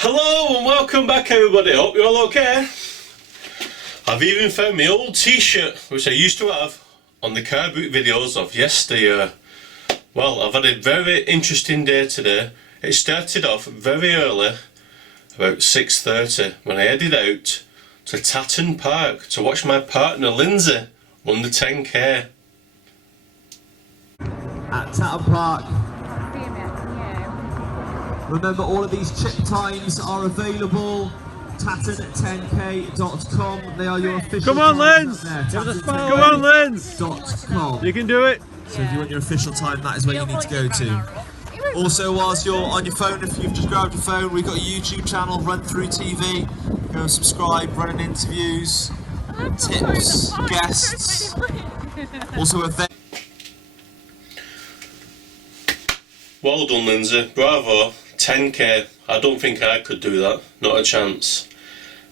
Hello and welcome back everybody, hope you're all okay. I've even found my old t-shirt which I used to have on the car boot videos of yesteryear. Well, I've had a very interesting day today. It started off very early, about 6:30, when I headed out to Tatton Park to watch my partner Lindsay run the 10k. At Tatton Park. Remember, all of these chip times are available. Tatton10k.com. They are your official. Come on, times Linz! out there. Come on, Linz! Tatton10k.com. You can do it. So if you want your official time, that is where you need to go to. Also, whilst you're on your phone, if you've just grabbed your phone, we've got a YouTube channel, Run Through TV. Go and subscribe, running interviews, tips, guests. Also events. Well done, Lindsay, bravo. 10k, I don't think I could do that, not a chance.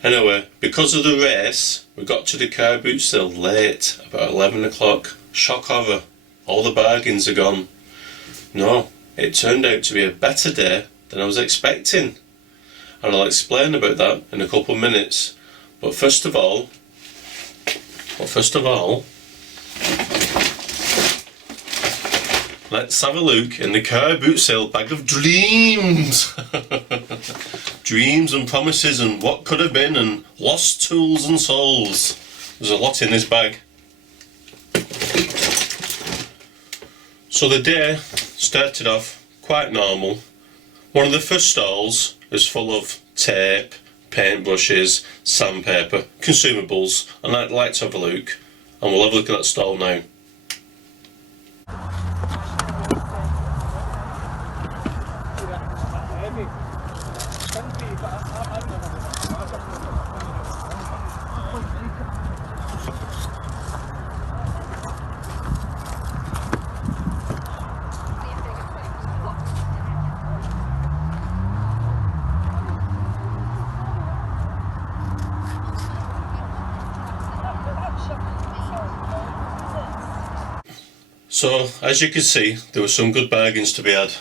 Anyway, because of the race, we got to the car boot sale late, about 11 o'clock. Shock horror, all the bargains are gone. No, it turned out to be a better day than I was expecting. And I'll explain about that in a couple of minutes. But first of all, let's have a look in the car boot sale bag of dreams. Dreams and promises and what could have been and lost tools and souls. There's a lot in this bag. So the day started off quite normal. One of the first stalls is full of tape, paintbrushes, sandpaper, consumables, and I'd like to have a look. And we'll have a look at that stall now. So, as you can see, there were some good bargains to be had.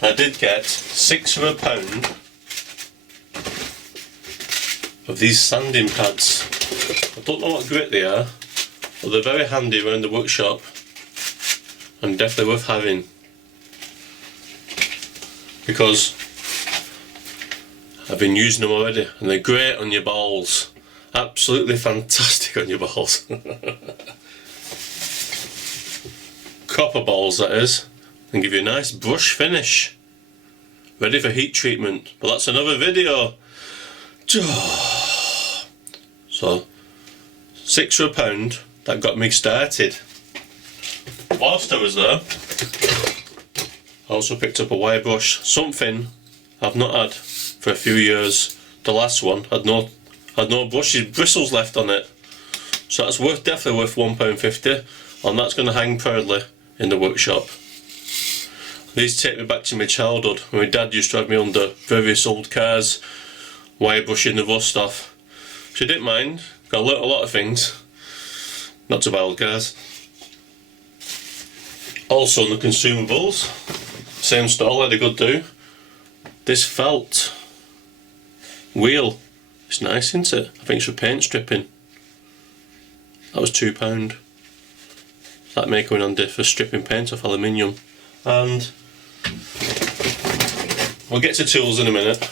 I did get 6 for £1 of these sanding pads. I don't know what grit they are, but they're very handy around the workshop and definitely worth having, because I've been using them already and they're great on your balls. Absolutely fantastic on your balls. Copper balls, that is, and give you a nice brush finish, ready for heat treatment, but that's another video. So 6 for £1, that got me started. Whilst I was there, I also picked up a wire brush, something I've not had for a few years. The last one had no bristles left on it, so that's definitely worth £1.50, and that's going to hang proudly in the workshop. These take me back to my childhood when my dad used to have me under various old cars, wire brushing the rust off. She didn't mind, got a lot of things, not to buy old cars. Also in the consumables, same stall, had a good do. This felt wheel, it's nice, isn't it? I think it's for paint stripping. That was £2. That may come in handy for stripping paint off aluminium. And we'll get to tools in a minute.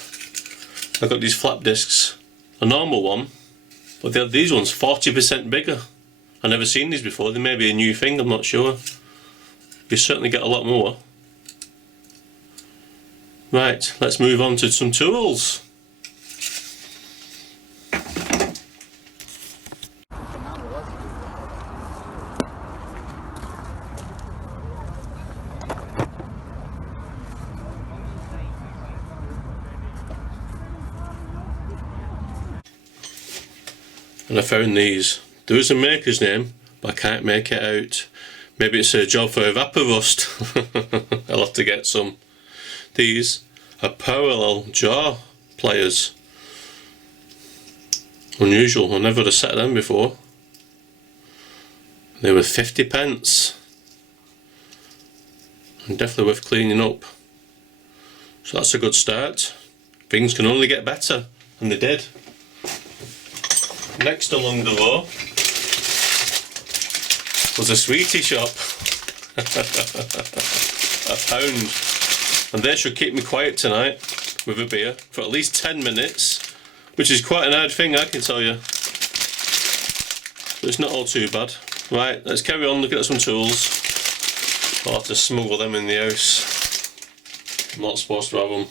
I've got these flap discs, a normal one, but they have these ones 40% bigger. I've never seen these before, they may be a new thing, I'm not sure. You certainly get a lot more. Right, let's move on to some tools. And I found these. There is a maker's name, but I can't make it out. Maybe it's a job for Evaporust. I'll have to get some. These are parallel jaw pliers. Unusual, I never had a set of them before. They were 50p. And definitely worth cleaning up. So that's a good start. things can only get better, and they did. Next along the row was a sweetie shop. £1, and they should keep me quiet tonight with a beer for at least 10 minutes, which is quite an hard thing, I can tell you. But it's not all too bad. Right, let's carry on looking at some tools. I'll have to smuggle them in the house. I'm not supposed to have them.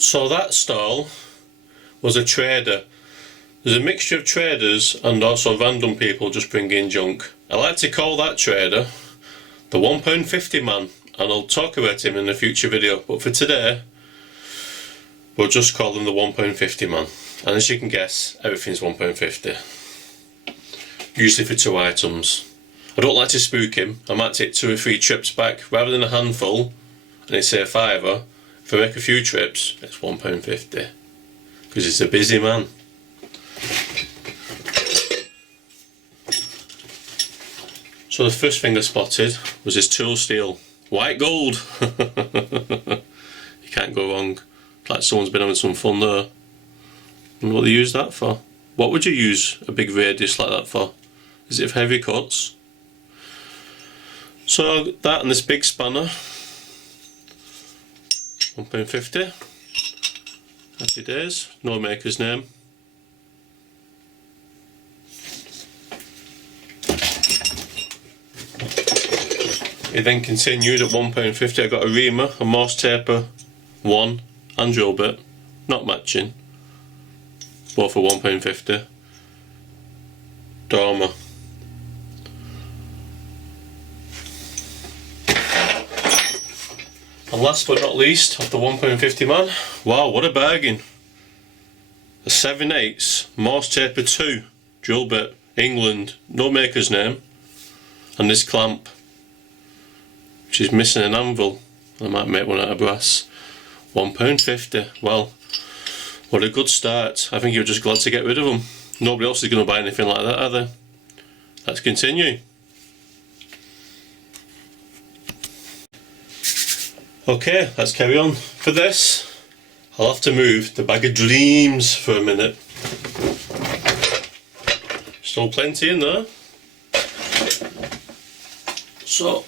So that stall was a trader. There's a mixture of traders and also random people just bringing junk. I like to call that trader the £1.50 man, and I'll talk about him in a future video, but for today we'll just call him the £1.50 man. And as you can guess, everything's £1.50. Usually for 2 items. I don't like to spook him. I might take 2 or 3 trips back rather than a handful and it's say a £5. If I make a few trips, it's £1.50 because he's a busy man. So the first thing I spotted was his tool steel, white gold. You can't go wrong. It's like someone's been having some fun there. And what they use that for? What would you use a big radius like that for? Is it for heavy cuts? So that and this big spanner, £1.50. Happy days. No maker's name. It then continued at £1.50. I got a reamer, a Morse taper 1 and drill bit, not matching, both for £1.50. Dormer. And last but not least, of the £1.50 man, wow, what a bargain. A 7/8 Morse taper 2 drill bit, England, no maker's name, and this clamp, which is missing an anvil. I might make one out of brass. £1.50. Well, what a good start. I think you're just glad to get rid of them. Nobody else is going to buy anything like that, are they? Let's continue. Okay, let's carry on. For this, I'll have to move the bag of dreams for a minute. Still plenty in there. So,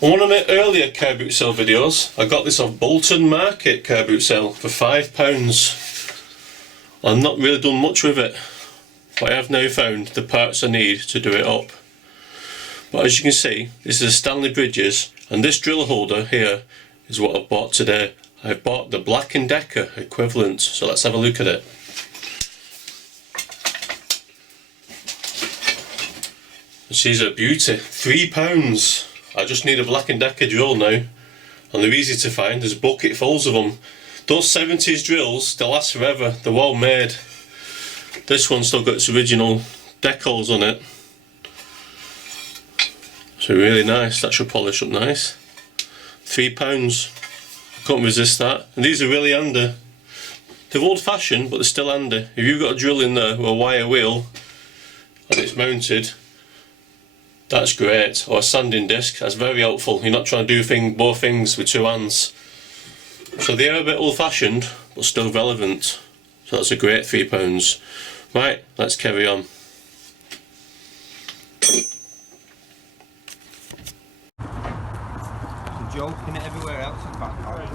on one of my earlier car boot sale videos, I got this off Bolton Market car boot sale for £5. I've not really done much with it, but I have now found the parts I need to do it up. But as you can see, this is a Stanley Bridges, and this drill holder here is what I've bought today. I've bought the Black & Decker equivalent, so let's have a look at it. She's a beauty, £3. I just need a Black & Decker drill now, and they're easy to find. There's bucketfuls of them. Those 70s drills, they last forever, they're well made. This one's still got its original decals on it. So really nice, that should polish up nice. £3, can't resist that. And these are really handy. They're old fashioned, but they're still handy. If you've got a drill in there with a wire wheel and it's mounted, that's great. Or a sanding disc, that's very helpful. You're not trying to do both things with 2 hands. So they are a bit old fashioned, but still relevant. So that's a great £3. Right, let's carry on. Joking it everywhere else. I can't carry it.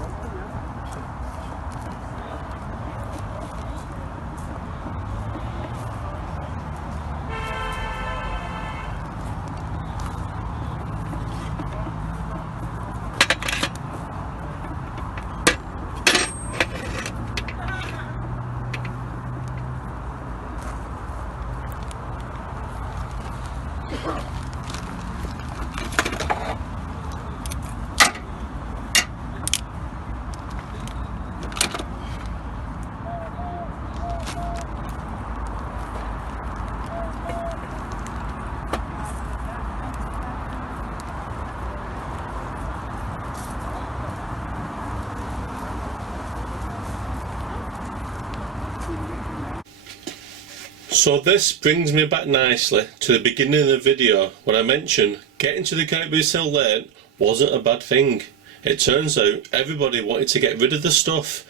So this brings me back nicely to the beginning of the video when I mentioned getting to the car boot sale late wasn't a bad thing. It turns out everybody wanted to get rid of the stuff,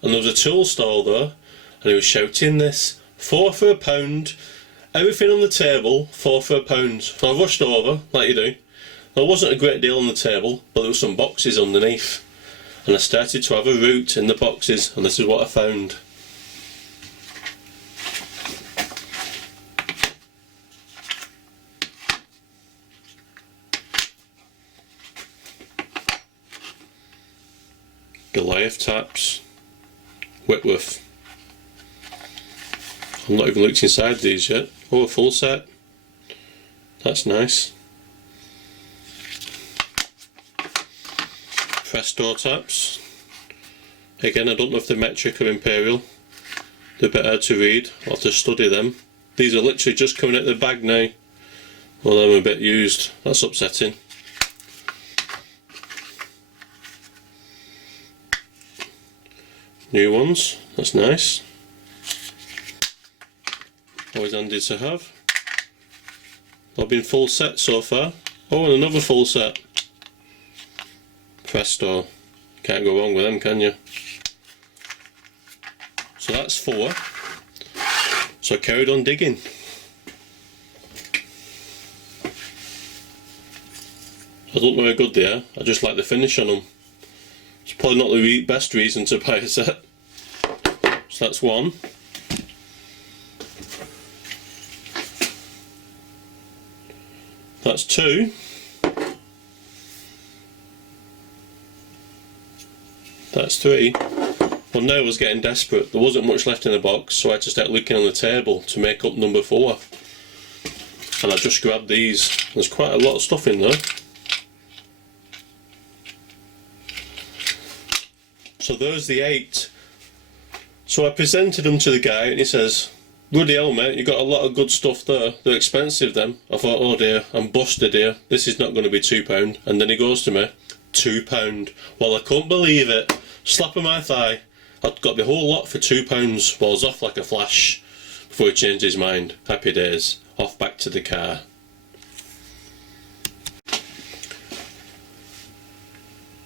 and there was a tool store there and he was shouting this, 4 for £1, everything on the table, 4 for £1. So I rushed over, like you do. There wasn't a great deal on the table, but there were some boxes underneath, and I started to have a root in the boxes, and this is what I found. Goliath taps, Whitworth. I've not even looked inside these yet. Oh, a full set. That's nice. Press door taps. Again, I don't know if they're metric or imperial. They're a bit hard to read. I'll have to study them. These are literally just coming out of the bag now. Well, I'm a bit used. That's upsetting. New ones. That's nice. Always handy to have. I've been full set so far. Oh, and another full set. Presto. Can't go wrong with them, can you? So that's 4. So I carried on digging. I don't know how good they are. I just like the finish on them. It's probably not the best reason to buy a set. So that's 1. That's 2. That's 3. Well, now I was getting desperate. There wasn't much left in the box, so I had to start looking on the table to make up number 4. And I just grabbed these. There's quite a lot of stuff in there. So there's the 8. So I presented them to the guy and he says, "Bloody hell mate, you got a lot of good stuff there. They're expensive them." I thought, oh dear, I'm busted here. This is not going to be £2. And then he goes to me, £2. Well, I couldn't believe it. Slap on my thigh. I'd got the whole lot for £2. Well, I was off like a flash before he changed his mind. Happy days. Off back to the car.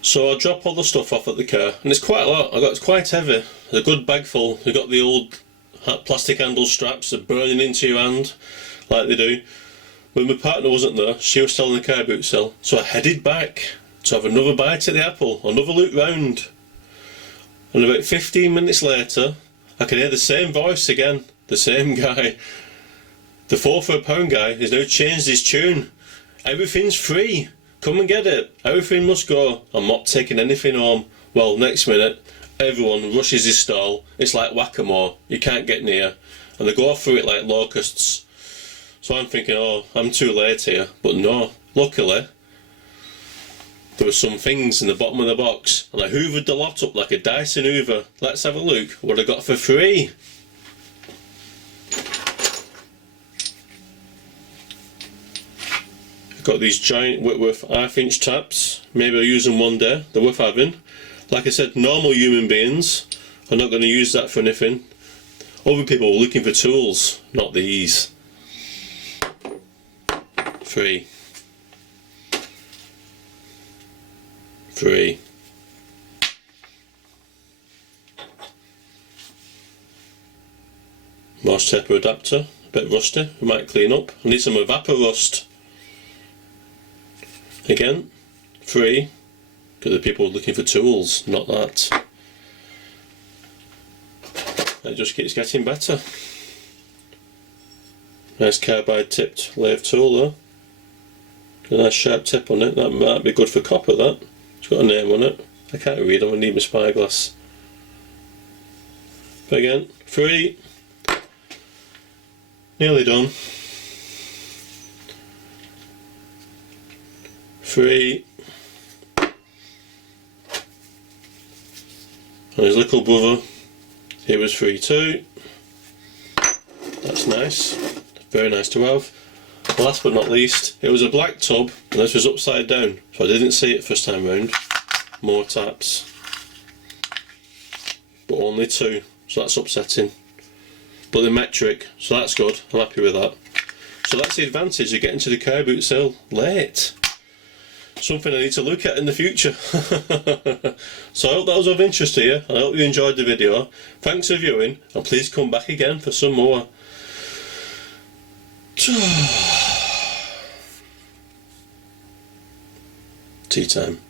So I drop all the stuff off at the car, and it's quite a lot. It's quite heavy. A good bag full. You've got the old plastic handle straps that are burning into your hand, like they do. When my partner wasn't there, she was still in the car boot sale, so I headed back to have another bite at the apple, another look round. And about 15 minutes later, I could hear the same voice again, the same guy. The 4 for £1 guy has now changed his tune. Everything's free. Come and get it. Everything must go. I'm not taking anything home. Well, next minute, everyone rushes his stall. It's like whack-a-mole. You can't get near. And they go through it like locusts. So I'm thinking, oh, I'm too late here. But no, luckily, there were some things in the bottom of the box. And I hoovered the lot up like a Dyson Hoover. Let's have a look what I got for free. Got these giant Whitworth 1/2 inch taps. Maybe I'll use them one day. They're worth having. Like I said, normal human beings are not going to use that for anything. Other people are looking for tools, not these. Free. Free. Morse taper adapter. A bit rusty. We might clean up. I need some evapor rust. Again, free, because the people are looking for tools, not that. It just keeps getting better. Nice carbide tipped lathe tool there. Got a nice sharp tip on it. That might be good for copper, that. It's got a name on it. I can't read them, I need my spyglass. But again, free. Nearly done. Free. And his little brother, he was free too. That's nice. Very nice to have. Last but not least, it was a black tub and this was upside down, so I didn't see it first time round. More taps. But only 2, so that's upsetting. but they're metric, so that's good. I'm happy with that. So that's the advantage of getting to the car boot sale late. Something I need to look at in the future. So I hope that was of interest to you, and I hope you enjoyed the video. Thanks for viewing, and please come back again for some more. Tea time.